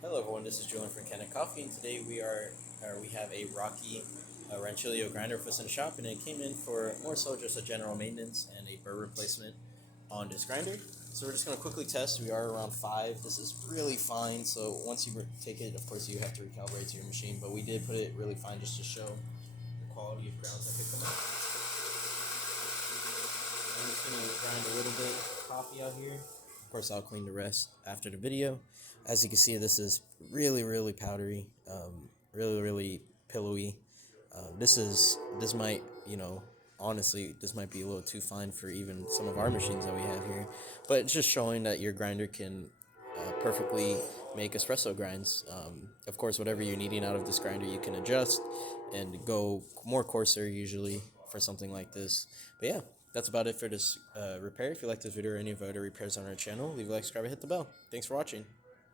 Hello everyone, this is Julian from Kanen Coffee, and today we have a Rocky Rancilio grinder for us in the shop, and it came in for more so just a general maintenance and a burr replacement on this grinder. So we're just going to quickly test. We are around 5. This is really fine, so once you take it, of course you have to recalibrate to your machine, but we did put it really fine just to show the quality of grounds that could come out. I'm just going to grind a little bit of coffee out here. Of course, I'll clean the rest after the video. As you can see, this is really powdery, really pillowy. This might, honestly, this might be a little too fine for even some of our machines that we have here. But it's just showing that your grinder can perfectly make espresso grinds. Of course, whatever you're needing out of this grinder, you can adjust and go more coarser usually for something like this. But yeah, that's about it for this repair. If you like this video or any of our other repairs on our channel, leave a like, subscribe, and hit the bell. Thanks for watching.